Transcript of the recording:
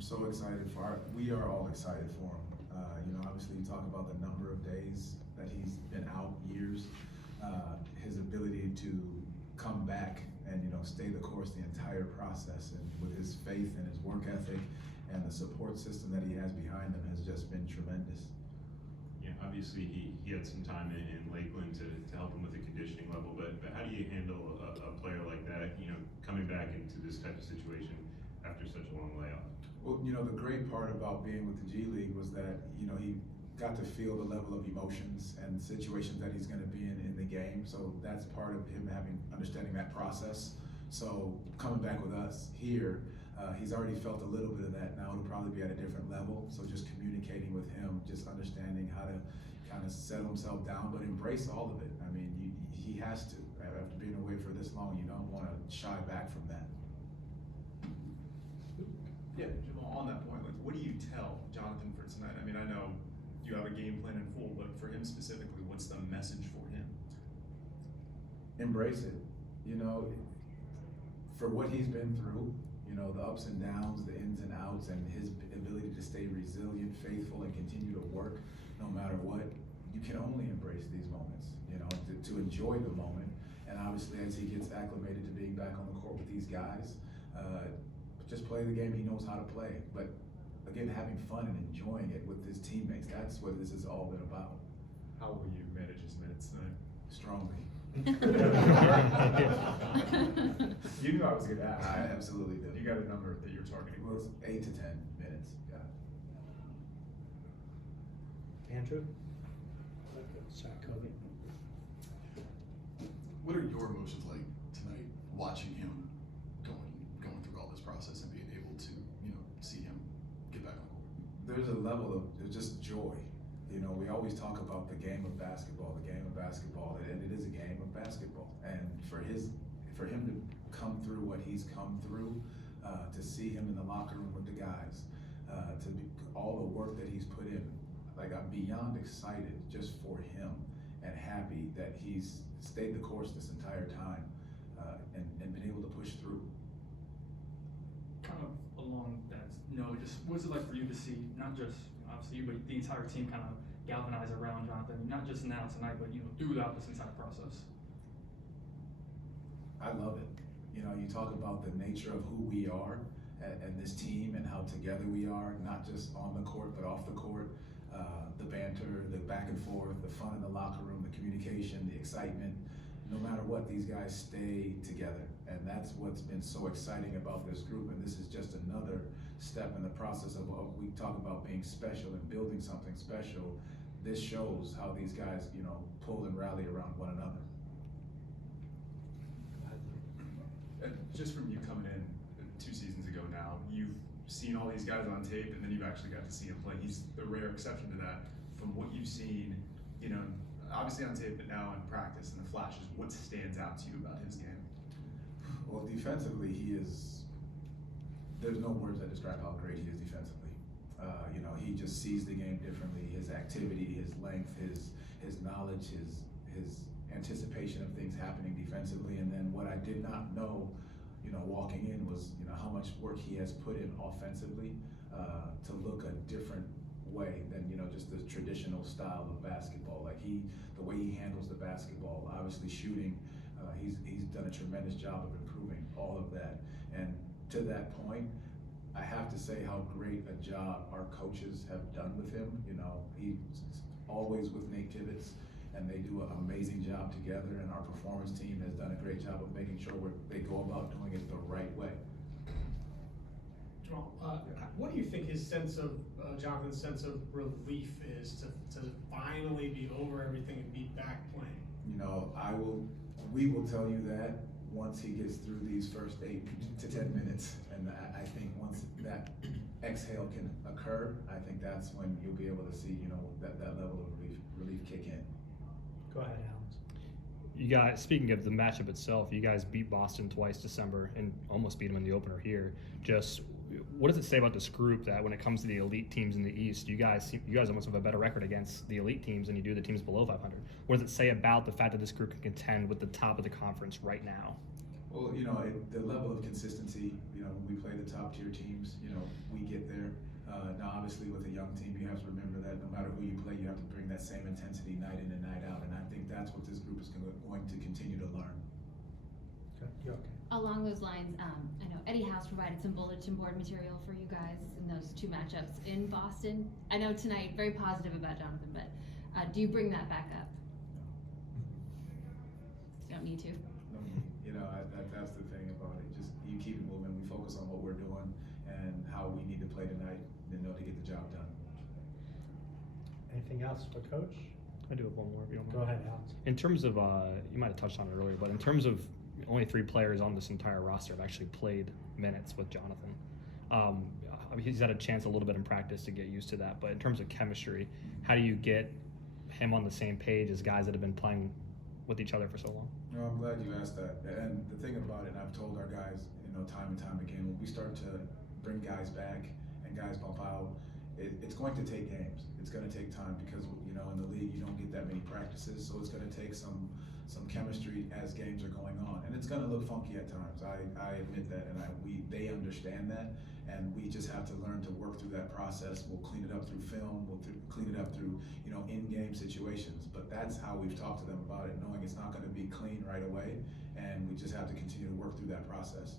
I'm so excited we are all excited for him. Obviously you talk about the number of days that he's been out, years, his ability to come back and, stay the course the entire process, and with his faith and his work ethic and the support system that he has behind him has just been tremendous. Yeah, obviously he had some time in Lakeland to help him with the conditioning level, but how do you handle a player like that, coming back into this type of situation after such a long layoff? Well, the great part about being with the G League was that, he got to feel the level of emotions and situations that he's going to be in the game. So that's part of him understanding that process. So coming back with us here, he's already felt a little bit of that. Now it'll probably be at a different level. So just communicating with him, just understanding how to kind of settle himself down, but embrace all of it. I mean, he has to. After being away for this long, you don't want to shy back from that. Yeah, Jamahl, on that point, like, what do you tell Jonathan for tonight? I mean, I know you have a game plan in full, but for him specifically, what's the message for him? Embrace it. For what he's been through, the ups and downs, the ins and outs, and his ability to stay resilient, faithful, and continue to work no matter what, you can only embrace these moments, to enjoy the moment. And obviously, as he gets acclimated to being back on the court with these guys, just play the game he knows how to play. But again, having fun and enjoying it with his teammates, that's what this has all been about. How will you manage his minutes tonight? Strongly. You knew I was going to ask. I absolutely did. You got a number that you're targeting? Well, it's 8 to 10 minutes. Yeah. Andrew? Sorry, Kobe. What are your emotions like tonight, watching him going through all this process and being able to, see him get back on the court? There's a level of just joy. We always talk about the game of basketball, and it is a game of basketball. And for him to come through what he's come through, to see him in the locker room with the guys, all the work that he's put in, like, I'm beyond excited just for him and happy that he's stayed the course this entire time, and been able to push through. Kind of along that, just what's it like for you to see not just obviously you, but the entire team kind of galvanize around Jonathan, not just now tonight, but throughout this entire process? I love it. You talk about the nature of who we are and this team and how together we are, not just on the court, but off the court. The banter, the back and forth, the fun in the locker room, the communication, the excitement. No matter what, these guys stay together. And that's what's been so exciting about this group. And this is just another step in the process of what we talk about being special and building something special. This shows how these guys, pull and rally around one another. Just from you coming in 2 seasons ago now, you've seen all these guys on tape, and then you've actually got to see him play. He's the rare exception to that. From what you've seen, obviously on tape, but now in practice and the flashes, what stands out to you about his game? Well, defensively, there's no words that describe how great he is defensively. He just sees the game differently. His activity, his length, his knowledge, his anticipation of things happening defensively. And then what I did not know, walking in was, how much work he has put in offensively to look a different way than, just the traditional style of basketball. Like the way he handles the basketball, obviously shooting, he's done a tremendous job of improving all of that. And to that point, I have to say how great a job our coaches have done with him. He's always with Nate Tibbetts, and they do an amazing job together, and our performance team has done a great job of making sure they go about doing it the right way. Jamahl, what do you think his Jonathan's sense of relief is to finally be over everything and be back playing? We will tell you that once he gets through these first 8 to 10 minutes. And I think once that exhale can occur, I think that's when you'll be able to see, that level of relief kick in. Go ahead, Alex. You guys, speaking of the matchup itself, you guys beat Boston twice December and almost beat them in the opener here. Just what does it say about this group that when it comes to the elite teams in the East, you guys almost have a better record against the elite teams than you do the teams below 500? What does it say about the fact that this group can contend with the top of the conference right now? Well, the level of consistency, when we play the top tier teams, we get there. Now obviously with a young team, you have to remember that no matter who you play, you have to bring that same intensity night in and night out. And I think that's what this group is going to continue to learn. You okay? Along those lines, I know Eddie House provided some bulletin board material for you guys in those 2 matchups in Boston. I know tonight, very positive about Jonathan, but do you bring that back up? You don't need to. No, that's the thing about it. Just you keep it moving. We focus on what we're doing and how we need to play tonight, to get the job done. Anything else for Coach? I do have one more if you don't mind. Go ahead, Alex. In terms of, you might have touched on it earlier, but in terms of only 3 players on this entire roster have actually played minutes with Jonathan. I mean, he's had a chance a little bit in practice to get used to that, but in terms of chemistry, how do you get him on the same page as guys that have been playing with each other for so long? No, I'm glad you asked that. And the thing about it, and I've told our guys, time and time again, when we start to bring guys back and guys bump out, it's going to take games. It's going to take time because, in the league, you don't get that many practices. So it's going to take some chemistry as games are going on. And it's going to look funky at times. I admit that, and they understand that. And we just have to learn to work through that process. We'll clean it up through film. We'll clean it up through, in-game situations. But that's how we've talked to them about it, knowing it's not going to be clean right away. And we just have to continue to work through that process.